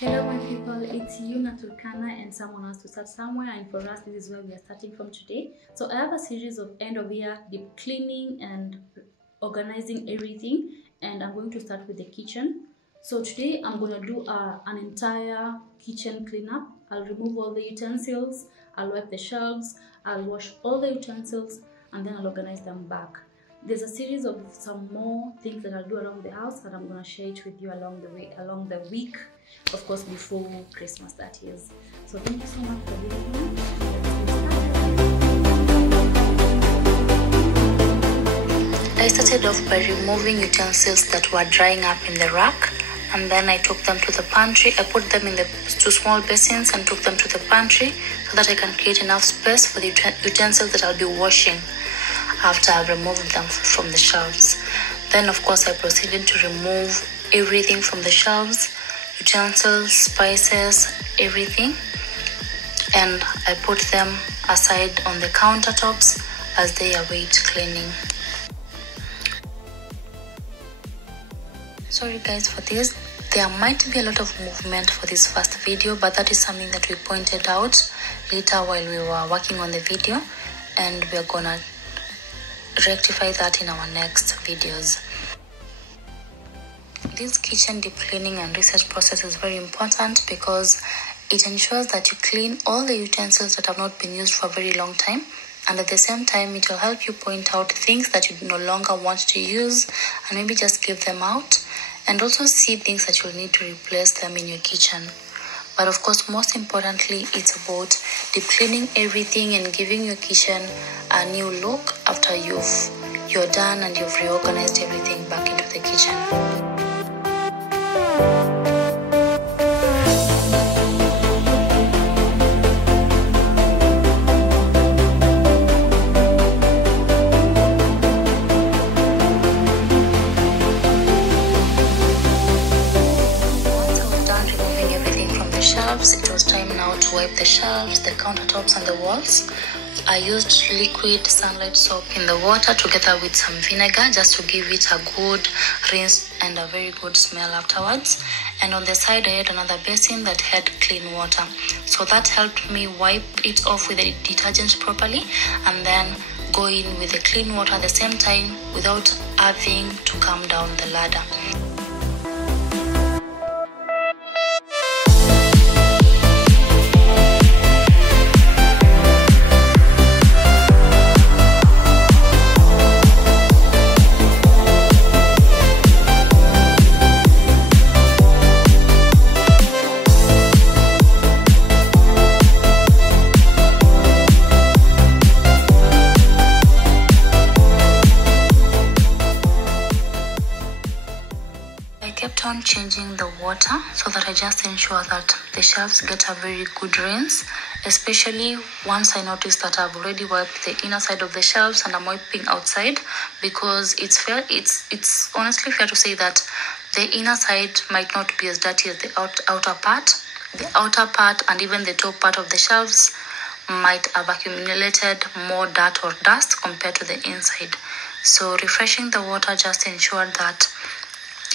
Hello my people, it's Yuna Turkana and someone has to start somewhere, and for us this is where we are starting from today. So I have a series of end of year deep cleaning and organizing everything, and I'm going to start with the kitchen. So today I'm going to do an entire kitchen cleanup. I'll remove all the utensils, I'll wipe the shelves, I'll wash all the utensils, and then I'll organize them back. There's a series of some more things that I'll do around the house, and I'm going to share it with you along the week, of course before Christmas, that is. So thank you so much for listening. I started off by removing utensils that were drying up in the rack, and then I took them to the pantry. I put them in the two small basins and took them to the pantry so that I can create enough space for the utensils that I'll be washing after I've removed them from the shelves. Then of course I proceeded to remove everything from the shelves, utensils, spices, everything, and I put them aside on the countertops as they await cleaning. Sorry guys for this, there might be a lot of movement for this first video, but that is something that we pointed out later while we were working on the video, and we're gonna rectify that in our next videos. This kitchen deep cleaning and research process is very important because it ensures that you clean all the utensils that have not been used for a very long time, and at the same time it will help you point out things that you no longer want to use and maybe just give them out, and also see things that you'll need to replace them in your kitchen. But of course, most importantly, it's about deep cleaning everything and giving your kitchen a new look after you're done and you've reorganized everything back into the kitchen. It was time now to wipe the shelves, the countertops and the walls. I used liquid sunlight soap in the water together with some vinegar just to give it a good rinse and a very good smell afterwards. And on the side I had another basin that had clean water, so that helped me wipe it off with the detergent properly and then go in with the clean water at the same time without having to come down the ladder. On changing the water so that I just ensure that the shelves get a very good rinse, especially once I notice that I've already wiped the inner side of the shelves and I'm wiping outside, because it's honestly fair to say that the inner side might not be as dirty as the outer part. The outer part and even the top part of the shelves might have accumulated more dirt or dust compared to the inside. So refreshing the water just ensured that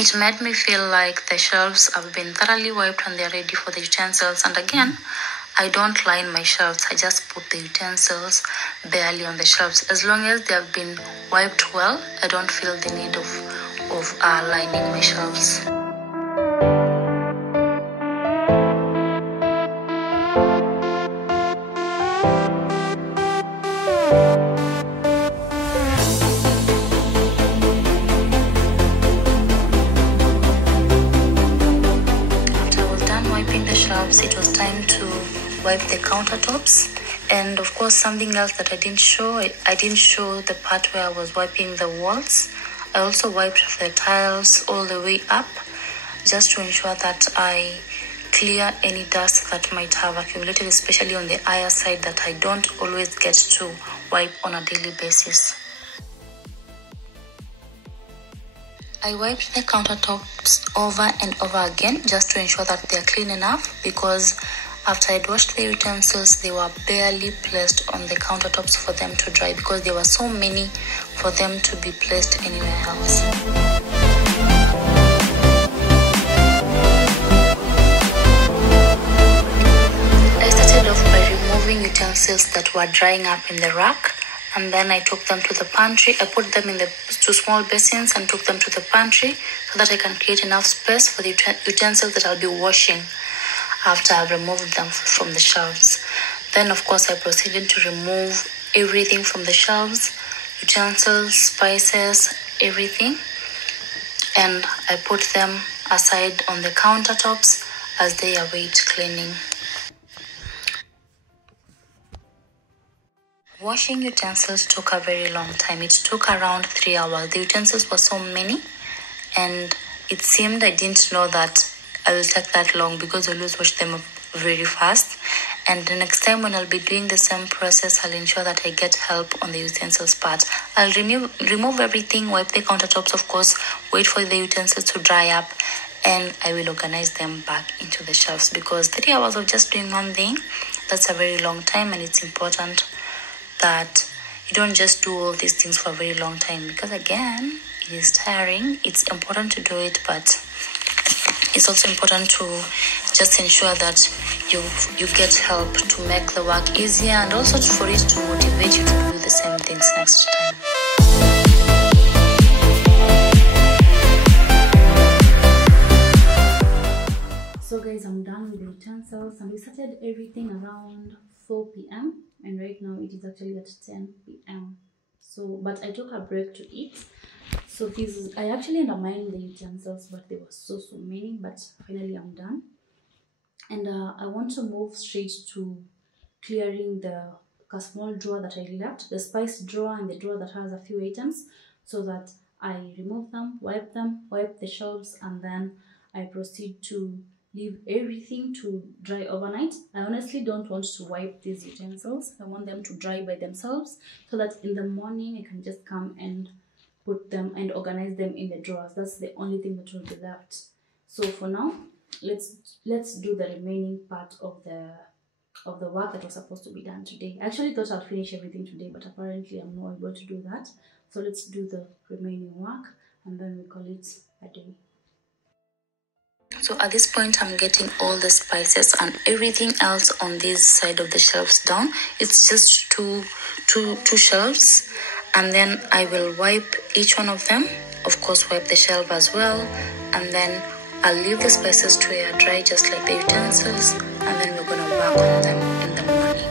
it made me feel like the shelves have been thoroughly wiped and they're ready for the utensils. And again, I don't line my shelves, I just put the utensils barely on the shelves. As long as they have been wiped well, I don't feel the need of lining my shelves. It was time to wipe the countertops, and of course something else that I didn't show the part where I was wiping the walls. I also wiped the tiles all the way up just to ensure that I clear any dust that might have accumulated, especially on the higher side that I don't always get to wipe on a daily basis. I wiped the countertops over and over again just to ensure that they are clean enough, because after I'd washed the utensils, they were barely placed on the countertops for them to dry because there were so many for them to be placed anywhere else. utensils that were drying up in the rack, and then I took them to the pantry. I put them in the two small basins and took them to the pantry so that I can create enough space for the utensils that I'll be washing after I've removed them from the shelves. Then, of course, I proceeded to remove everything from the shelves, utensils, spices, everything, and I put them aside on the countertops as they await cleaning. Washing utensils took a very long time. It took around 3 hours. The utensils were so many, and it seemed I didn't know that I will take that long because I always wash them very fast. And the next time when I'll be doing the same process, I'll ensure that I get help on the utensils part. I'll remove everything, wipe the countertops, of course, wait for the utensils to dry up, and I will organize them back into the shelves, because 3 hours of just doing one thing, that's a very long time, and it's important that you don't just do all these things for a very long time, because again, it is tiring. It's important to do it, but it's also important to just ensure that you get help to make the work easier, and also for it to motivate you to do the same things next time. So guys, I'm done with the utensils, and we started everything around 4 p.m. and right now it is actually at 10 p.m. So, but I took a break to eat. So I actually undermined the utensils, but there were so many, but finally I'm done. And I want to move straight to clearing the small drawer that I left, the spice drawer and the drawer that has a few items, so that I remove them, wipe the shelves, and then I proceed to leave everything to dry overnight. I honestly don't want to wipe these utensils. I want them to dry by themselves so that in the morning I can just come and put them and organize them in the drawers. That's the only thing that will be left. So for now, let's do the remaining part of the work that was supposed to be done today. I actually thought I'd finish everything today, but apparently I'm not able to do that. So let's do the remaining work and then we call it a day. So at this point, I'm getting all the spices and everything else on this side of the shelves down. It's just two shelves, and then I will wipe each one of them. Of course, wipe the shelf as well, and then I'll leave the spices to air dry just like the utensils, and then we're gonna work on them in the morning.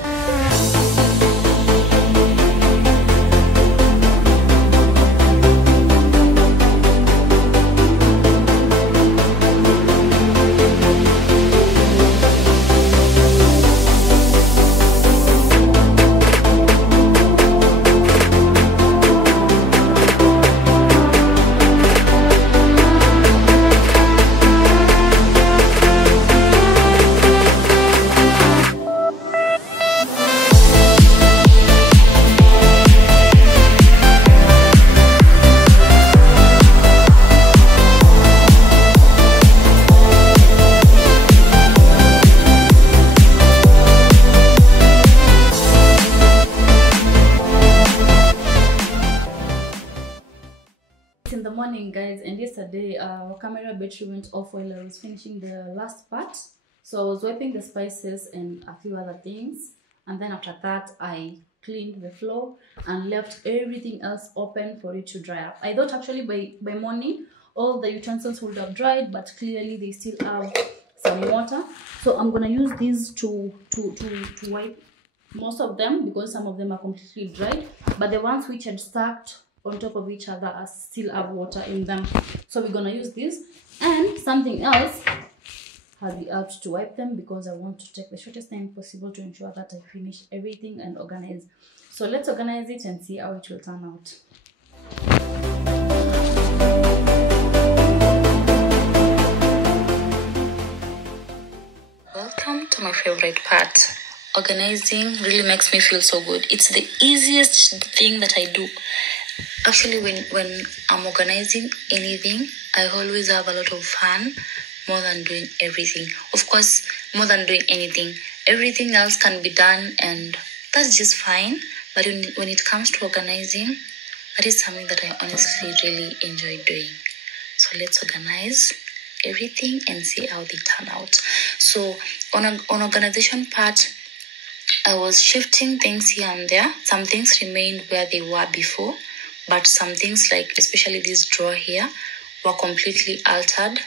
In the morning, guys, and yesterday our camera battery went off while I was finishing the last part. So I was wiping the spices and a few other things, and then after that I cleaned the floor and left everything else open for it to dry up. I thought actually by morning all the utensils would have dried, but clearly they still have some water. So I'm gonna use these to wipe most of them, because some of them are completely dried, but the ones which had stacked on top of each other still have water in them. So we're gonna use this, and something else, I'll be out to wipe them because I want to take the shortest time possible to ensure that I finish everything and organize. So let's organize it and see how it will turn out. Welcome to my favorite part. Organizing really makes me feel so good. It's the easiest thing that I do. Actually, when I'm organizing anything, I always have a lot of fun, more than doing everything. Of course, more than doing anything, everything else can be done, and that's just fine. But when it comes to organizing, that is something that I honestly really enjoy doing. So let's organize everything and see how they turn out. So on organization part, I was shifting things here and there. Some things remained where they were before, but some things, like especially this drawer here, were completely altered.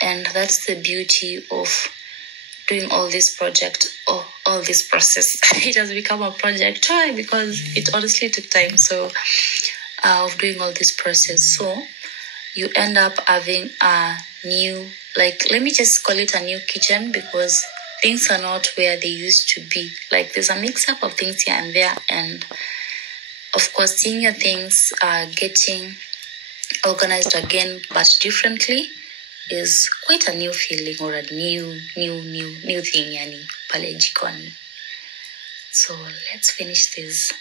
And that's the beauty of doing all this project, or all this process. It has become a project. Why? Because it honestly took time. So of doing all this process. So you end up having a new, like, let me just call it a new kitchen, because things are not where they used to be. Like, there's a mix-up of things here and there. And of course, seeing your things getting organized again, but differently, is quite a new feeling, or a new thing, yani, pale jikoni. So let's finish this.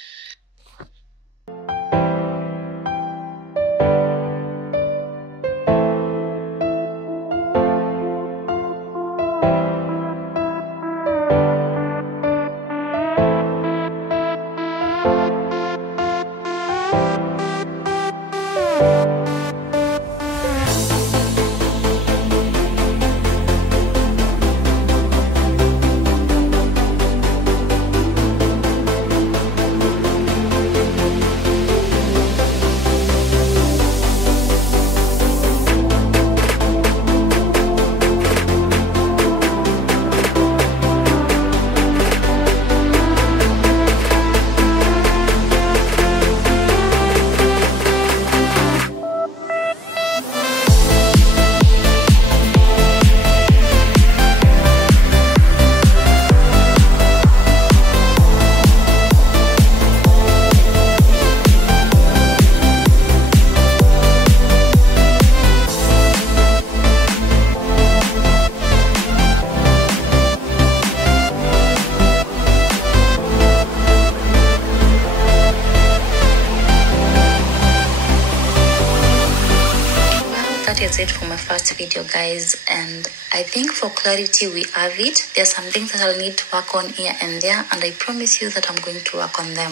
That is it for my first video, guys, and I think for clarity we have it. There are some things that I'll need to work on here and there, and I promise you that I'm going to work on them.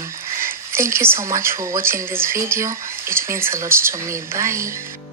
Thank you so much for watching this video. It means a lot to me. Bye.